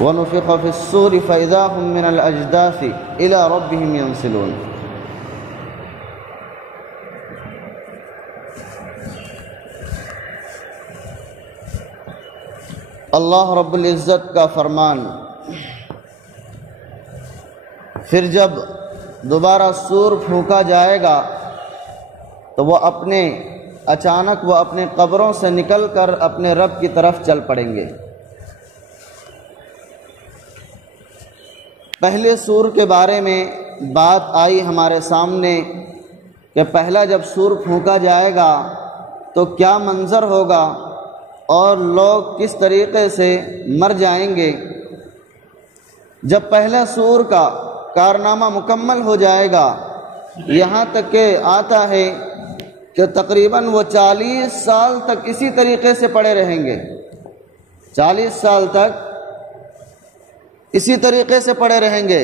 ونفخ في الصور فإذا هم من الأجداث إلى ربهم ينسلون۔ اللہ رب العزت کا فرمان، پھر جب دوبارہ سور پھونکا جائے گا تو وہ اچانک اپنے قبروں سے نکل کر اپنے رب کی طرف چل پڑیں گے۔ پہلے سور کے بارے میں بات آئی ہمارے سامنے کہ پہلا جب سور پھونکا جائے گا تو کیا منظر ہوگا اور لوگ کس طریقے سے مر جائیں گے۔ جب پہلا سور کا کارنامہ مکمل ہو جائے گا، یہاں تک کہ آتا ہے کہ تقریباً وہ 40 سال تک اسی طریقے سے پڑے رہیں گے، 40 سال تک اسی طریقے سے پڑے رہیں گے،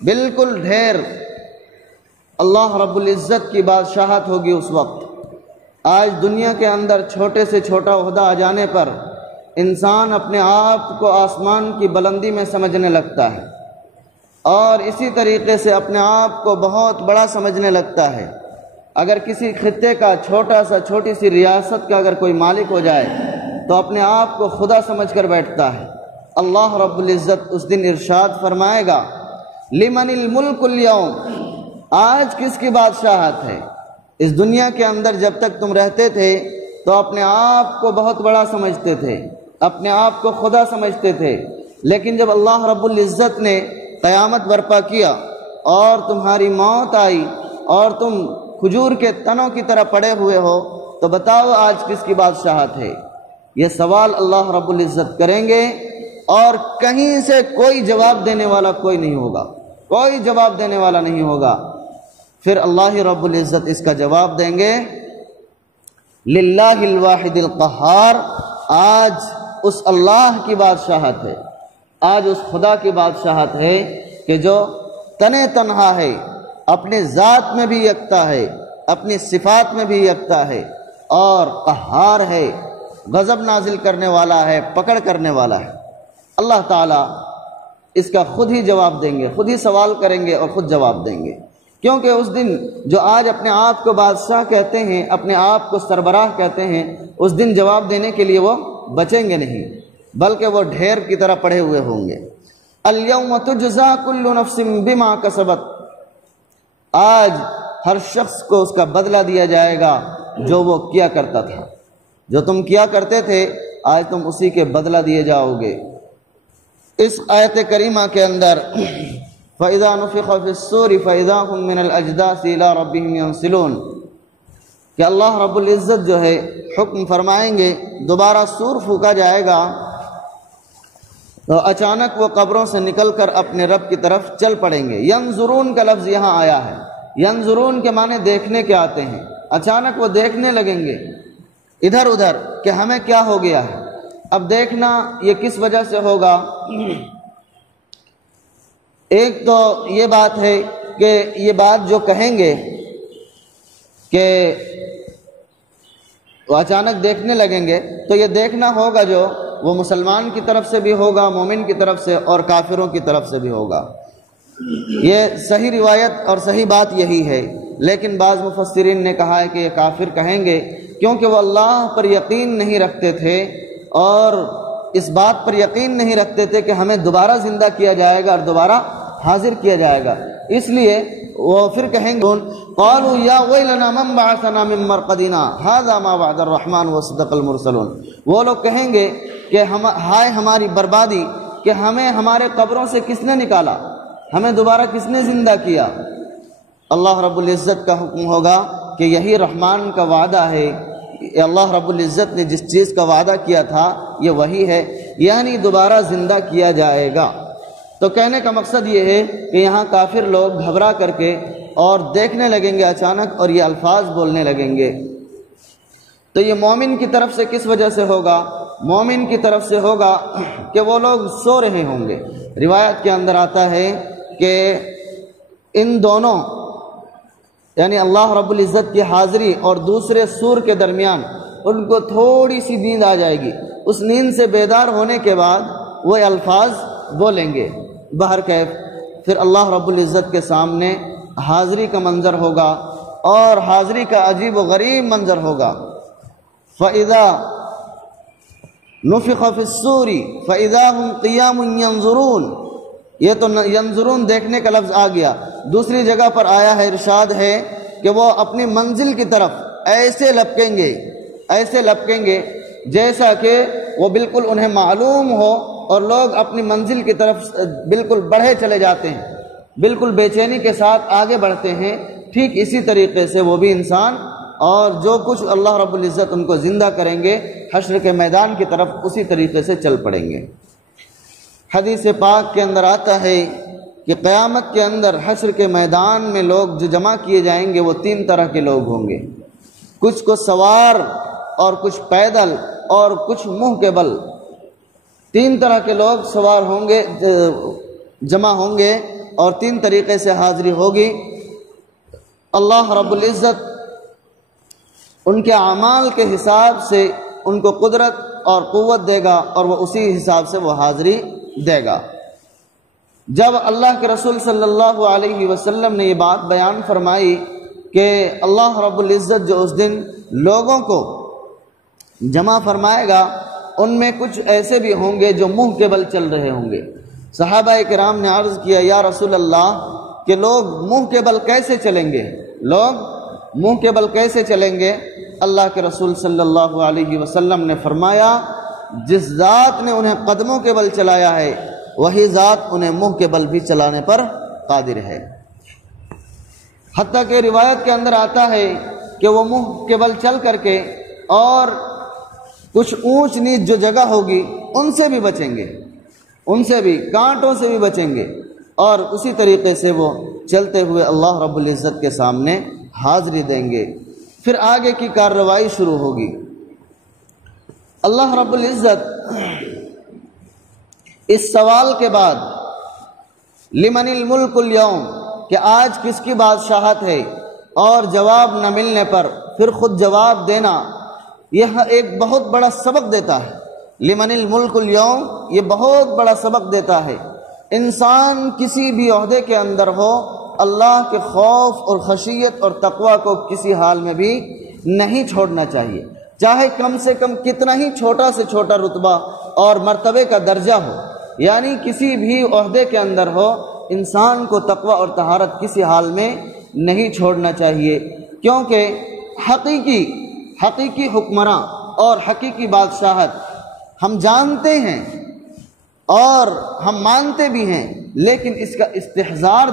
بالکل ڈھیر۔ اللہ رب العزت کی بادشاہت ہوگی اس وقت۔ آج دنیا کے اندر چھوٹے سے چھوٹا عہدہ آ جانے پر انسان اپنے آپ کو آسمان کی بلندی میں سمجھنے لگتا ہے، اور اسی طریقے سے اپنے آپ کو بہت بڑا سمجھنے لگتا ہے۔ اگر کسی خطے کا چھوٹی سی ریاست کا اگر کوئی مالک ہو جائے تو اپنے آپ کو خدا سمجھ کر بیٹھتا ہے۔ اللہ رب العزت اس دن ارشاد فرمائے گا، لمن الملک اليوم، آج کس کی بادشاہت ہے؟ اس دنیا کے اندر جب تک تم رہتے تھے تو اپنے آپ کو بہت بڑا سمجھتے تھے، اپنے آپ کو خدا سمجھتے تھے، لیکن جب اللہ رب العزت نے قیامت برپا کیا اور تمہاری موت آئی اور تم کھجور کے تنوں کی طرح پڑے ہوئے ہو تو بتاؤ آج کس کی بادشاہت ہے؟ یہ سوال اللہ رب العزت کریں گے، اور کہیں سے کوئی جواب دینے والا کوئی نہیں ہوگا، کوئی جواب دینے والا نہیں ہوگا۔ پھر اللہ رب العزت اس کا جواب دیں گے، للہ الواحد القہار، آج اس اللہ کی بادشاہت ہے، آج اس خدا کی بادشاہت ہے کہ جو تنے تنہا ہے، اپنے ذات میں بھی یکتا ہے، اپنی صفات میں بھی یکتا ہے، اور قہار ہے، غضب نازل کرنے والا ہے، پکڑ کرنے والا ہے۔ اللہ تعالیٰ اس کا خود ہی جواب دیں گے، خود ہی سوال کریں گے اور خود جواب دیں گے، کیونکہ اس دن جو آج اپنے آپ کو بادشاہ کہتے ہیں، اپنے آپ کو سربراہ کہتے ہیں، اس دن جواب دینے کے لیے وہ بچیں گے نہیں، بلکہ وہ ڈھیر کی طرح پڑے ہوئے ہوں گے۔ الیوم تجزا کل نفس بما کسبت، آج ہر شخص کو اس کا بدلہ دیا جائے گا جو وہ کیا کرتا تھا، جو تم کیا کرتے تھے آج تم اسی کے بدلہ دیے جاؤ گے۔ اس آیت کریمہ کے اندر فَإِذَا نُفِخَ فِي الصُّورِ فَإِذَا هُم مِّنَ الْأَجْدَاثِ إِلَىٰ رَبِّهِمْ يَنسِلُونَ، کہ اللہ رب العزت جو ہے حکم فرمائیں گے دوبارہ سور پھونکا جائے گا تو اچانک وہ قبروں سے نکل کر اپنے رب کی طرف چل پڑیں گے۔ ینظرون کا لفظ یہاں آیا ہے، ینظرون کے معنی دیکھنے کے آتے ہیں، اچانک وہ دیکھنے لگیں گے ادھر ادھر کہ ہمیں کیا ہو گیا ہے۔ اب دیکھنا یہ کس وجہ سے ہوگا؟ ایک تو یہ بات ہے کہ یہ بات جو کہیں گے کہ وہ اچانک دیکھنے لگیں گے تو یہ دیکھنا ہوگا جو وہ مسلمان کی طرف سے بھی ہوگا، مومن کی طرف سے اور کافروں کی طرف سے بھی ہوگا۔ یہ صحیح روایت اور صحیح بات یہی ہے، لیکن بعض مفسرین نے کہا ہے کہ یہ کافر کہیں گے کیونکہ وہ اللہ پر یقین نہیں رکھتے تھے اور اس بات پر یقین نہیں رکھتے تھے کہ ہمیں دوبارہ زندہ کیا جائے گا اور دوبارہ حاضر کیا جائے گا، اس لیے وہ پھر کہیں گے قالوا یا ویلنا من بعثنا من مرقدنا هذا ما وعد الرحمن وصدق المرسلون، وہ لوگ کہیں گے کہ ہائے ہماری بربادی کہ ہمیں ہمارے قبروں سے کس نے نکالا، ہمیں دوبارہ کس نے زندہ کیا۔ اللہ رب العزت کا حکم ہوگا کہ یہی رحمان کا وعدہ ہے، اللہ رب العزت نے جس چیز کا وعدہ کیا تھا یہ وہی ہے، یعنی دوبارہ زندہ کیا جائے گا۔ تو کہنے کا مقصد یہ ہے کہ یہاں کافر لوگ گھبرا کر کے اور دیکھنے لگیں گے اچانک اور یہ الفاظ بولنے لگیں گے۔ تو یہ مومن کی طرف سے کس وجہ سے ہوگا؟ مومن کی طرف سے ہوگا کہ وہ لوگ سو رہے ہوں گے۔ روایت کے اندر آتا ہے کہ ان دونوں یعنی اللہ رب العزت کی حاضری اور دوسرے سور کے درمیان ان کو تھوڑی سی نیند آ جائے گی، اس نیند سے بیدار ہونے کے بعد وہ الفاظ بولیں گے۔ بہرکیف پھر اللہ رب العزت کے سامنے حاضری کا منظر ہوگا، اور حاضری کا عجیب و غریب منظر ہوگا۔ فَإِذَا نُفِخَ فِي الصُّورِ فَإِذَا هُمْ قِيَامٌ يَنظُرُونَ، یہ تو ینظرون دیکھنے کا لفظ آ گیا۔ دوسری جگہ پر آیا ہے، ارشاد ہے کہ وہ اپنی منزل کی طرف ایسے لپکیں گے جیسا کہ وہ بالکل انہیں معلوم ہو، اور لوگ اپنی منزل کی طرف بالکل بڑھے چلے جاتے ہیں، بالکل بے چینی کے ساتھ آگے بڑھتے ہیں۔ ٹھیک اسی طریقے سے وہ بھی انسان اور جو کچھ اللہ رب العزت ان کو زندہ کریں گے حشر کے میدان کی طرف اسی طریقے سے چل پڑیں گے۔ حدیث پاک کے اندر آتا ہے کہ قیامت کے اندر حشر کے میدان میں لوگ جو جمع کیے جائیں گے وہ 3 طرح کے لوگ ہوں گے، کچھ کو سوار اور کچھ پیدل اور کچھ منہ کے بل۔ 3 طرح کے لوگ سوار ہوں گے، جمع ہوں گے، اور 3 طریقے سے حاضری ہوگی۔ اللہ رب العزت ان کے اعمال کے حساب سے ان کو قدرت اور قوت دے گا، اور وہ اسی حساب سے وہ حاضری دے گا۔ جب اللہ کے رسول صلی اللہ علیہ وسلم نے یہ بات بیان فرمائی کہ اللہ رب العزت جو اس دن لوگوں کو جمع فرمائے گا، ان میں کچھ ایسے بھی ہوں گے جو منہ کے بل چل رہے ہوں گے۔ صحابہ کرام نے عرض کیا، یا رسول اللہ کہ لوگ منہ کے بل کیسے چلیں گے؟ لوگ منہ کے بل کیسے چلیں گے؟ اللہ کے رسول صلی اللہ علیہ وسلم نے فرمایا، جس ذات نے انہیں قدموں کے بل چلایا ہے وہی ذات انہیں منہ کے بل بھی چلانے پر قادر ہے۔ حتیٰ کہ روایت کے اندر آتا ہے کہ وہ منہ کے بل چل کر کے اور کچھ اونچ نیچ جو جگہ ہوگی ان سے بھی بچیں گے، ان سے بھی، کانٹوں سے بھی بچیں گے، اور اسی طریقے سے وہ چلتے ہوئے اللہ رب العزت کے سامنے حاضری دیں گے۔ پھر آگے کی کارروائی شروع ہوگی۔ اللہ رب العزت اس سوال کے بعد لمن الملک اليوم کہ آج کس کی بادشاہت ہے، اور جواب نہ ملنے پر پھر خود جواب دینا، یہ ایک بہت بڑا سبق دیتا ہے۔ لمن الملک اليوم یہ بہت بڑا سبق دیتا ہے۔ انسان کسی بھی عہدے کے اندر ہو، اللہ کے خوف اور خشیت اور تقوی کو کسی حال میں بھی نہیں چھوڑنا چاہیے، چاہے کم سے کم کتنا ہی چھوٹا سے چھوٹا رتبہ اور مرتبے کا درجہ ہو، یعنی کسی بھی عہدے کے اندر ہو، انسان کو تقوی اور طہارت کسی حال میں نہیں چھوڑنا چاہیے، کیونکہ حقیقی حکمراں اور حقیقی بادشاہت ہم جانتے ہیں اور ہم مانتے بھی ہیں، لیکن اس کا استحضار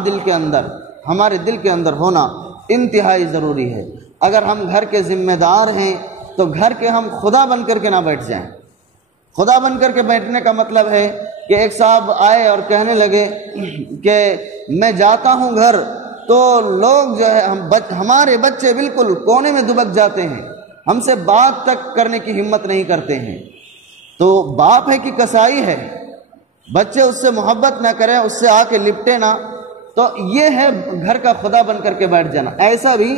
ہمارے دل کے اندر ہونا انتہائی ضروری ہے۔ اگر ہم گھر کے ذمہ دار ہیں تو گھر کے ہم خدا بن کر کے نہ بیٹھ جائیں۔ خدا بن کر کے بیٹھنے کا مطلب ہے کہ ایک صاحب آئے اور کہنے لگے کہ میں جاتا ہوں گھر، تو لوگ جو ہے ہمارے بچے بالکل کونے میں دبک جاتے ہیں، ہم سے بات تک کرنے کی ہمت نہیں کرتے ہیں۔ تو باپ ہے کہ کسائی ہے، بچے اس سے محبت نہ کریں، اس سے آ کے لپٹے نہ، تو یہ ہے گھر کا خدا بن کر کے بیٹھ جانا۔ ایسا بھی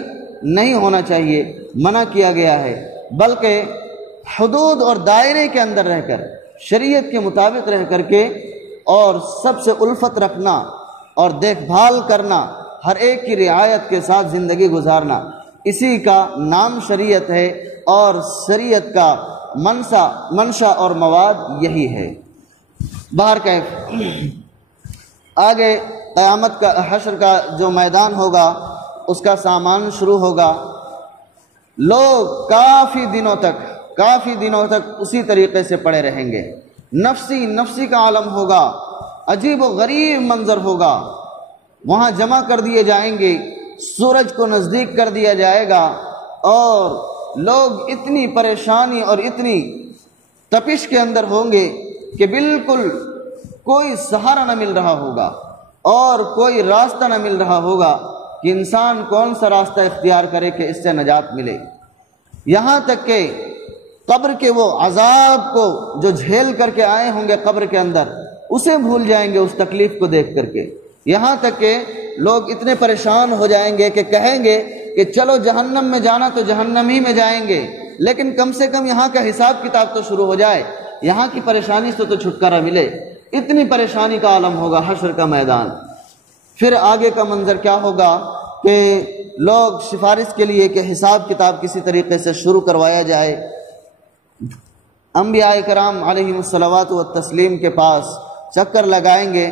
نہیں ہونا چاہیے، منع کیا گیا ہے، بلکہ حدود اور دائرے کے اندر رہ کر، شریعت کے مطابق رہ کر کے، اور سب سے الفت رکھنا اور دیکھ بھال کرنا، ہر ایک کی رعایت کے ساتھ زندگی گزارنا، اسی کا نام شریعت ہے، اور شریعت کا منشا اور مواد یہی ہے۔ بہرکیف آگے قیامت کا حشر کا جو میدان ہوگا اس کا سامان شروع ہوگا۔ لوگ کافی دنوں تک اسی طریقے سے پڑے رہیں گے، نفسی کا عالم ہوگا، عجیب و غریب منظر ہوگا۔ وہاں جمع کر دیے جائیں گے، سورج کو نزدیک کر دیا جائے گا، اور لوگ اتنی پریشانی اور اتنی تپش کے اندر ہوں گے کہ بالکل کوئی سہارا نہ مل رہا ہوگا اور کوئی راستہ نہ مل رہا ہوگا کہ انسان کون سا راستہ اختیار کرے کہ اس سے نجات ملے۔ یہاں تک کہ قبر کے وہ عذاب کو جو جھیل کر کے آئے ہوں گے قبر کے اندر، اسے بھول جائیں گے اس تکلیف کو دیکھ کر کے۔ یہاں تک کہ لوگ اتنے پریشان ہو جائیں گے کہ کہیں گے کہ چلو جہنم میں جانا تو جہنم ہی میں جائیں گے، لیکن کم سے کم یہاں کا حساب کتاب تو شروع ہو جائے، یہاں کی پریشانی سے تو چھٹکارا ملے، اتنی پریشانی کا عالم ہوگا حشر کا میدان۔ پھر آگے کا منظر کیا ہوگا کہ لوگ سفارش کے لیے کہ حساب کتاب کسی طریقے سے شروع کروایا جائے، انبیاء کرام علیہم الصلوات والتسلیم کے پاس چکر لگائیں گے،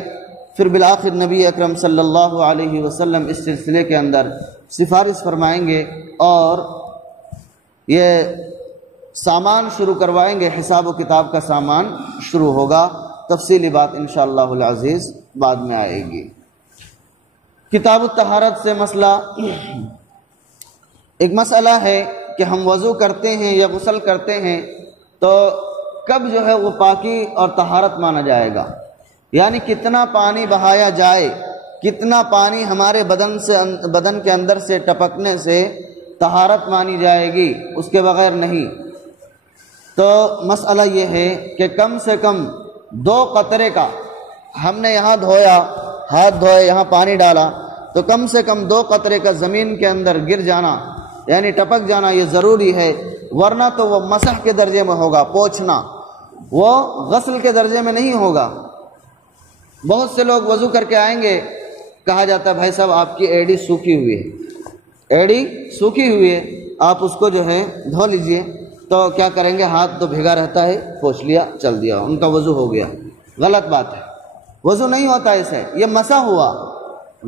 پھر بالآخر نبی اکرم صلی اللہ علیہ وسلم اس سلسلے کے اندر سفارش فرمائیں گے اور یہ سامان شروع کروائیں گے، حساب و کتاب کا سامان شروع ہوگا۔ تفصیلی بات انشاءاللہ العزیز بعد میں آئے گی۔ کتاب الطہارت سے مسئلہ، ایک مسئلہ ہے کہ ہم وضو کرتے ہیں یا غسل کرتے ہیں تو کب جو ہے وہ پاکی اور طہارت مانا جائے گا، یعنی کتنا پانی بہایا جائے، کتنا پانی ہمارے بدن کے اندر سے ٹپکنے سے طہارت مانی جائے گی، اس کے بغیر نہیں۔ تو مسئلہ یہ ہے کہ کم سے کم 2 قطرے کا، ہم نے یہاں دھویا، ہاتھ دھوئے، یہاں پانی ڈالا، تو کم سے کم 2 قطرے کا زمین کے اندر گر جانا یعنی ٹپک جانا یہ ضروری ہے، ورنہ تو وہ مسح کے درجے میں ہوگا، پوچھنا، وہ غسل کے درجے میں نہیں ہوگا۔ بہت سے لوگ وضو کر کے آئیں گے، کہا جاتا ہے بھائی صاحب آپ کی ایڑی سوکھی ہوئی ہے، ایڑی سوکھی ہوئی ہے، آپ اس کو جو ہے دھو لیجئے۔ تو کیا کریں گے، ہاتھ تو بھیگا رہتا ہے، پوچھ لیا، چل دیا، ان کا وضو ہو گیا۔ غلط بات ہے، وضو نہیں ہوتا اسے، یہ مسح ہوا،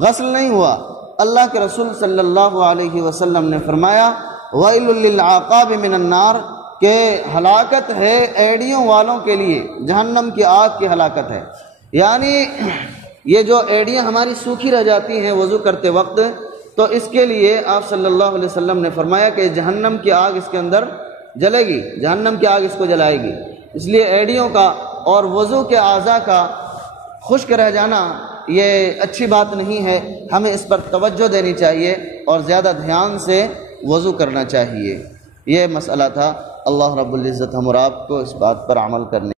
غسل نہیں ہوا۔ اللہ کے رسول صلی اللہ علیہ وسلم نے فرمایا وَيْلٌ لِّلْعَقَابِ مِنَ النَّارِ، کہ ہلاکت ہے ایڑیوں والوں کے لیے، جہنم کی آگ کی ہلاکت ہے۔ یعنی یہ جو ایڑیاں ہماری سوکھی رہ جاتی ہیں وضو کرتے وقت، تو اس کے لیے آپ صلی اللہ علیہ وسلم نے فرمایا کہ جہنم کی آگ اس کے اندر جلے گی، جہنم کی آگ اس کو جلائے گی۔ اس لیے ایڑیوں کا اور وضو کے اعضاء کا خشک رہ جانا یہ اچھی بات نہیں ہے، ہمیں اس پر توجہ دینی چاہیے اور زیادہ دھیان سے وضو کرنا چاہیے۔ یہ مسئلہ تھا۔ اللہ رب العزت ہم اور آپ کو اس بات پر عمل کرنے